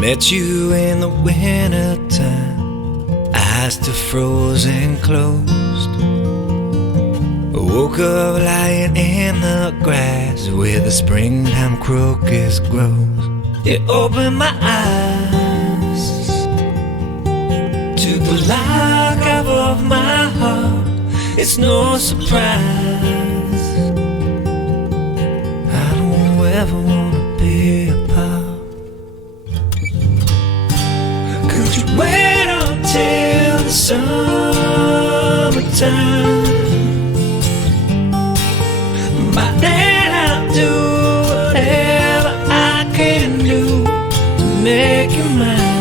Met you in the winter time, eyes still frozen closed. Woke up lying in the grass where the springtime crocus grows. You opened my eyes, took the lock off of my heart. It's no surprise, I don't ever wanna be apart. Could you wait until the summertime? By then I'll do whatever I can do to make you mine.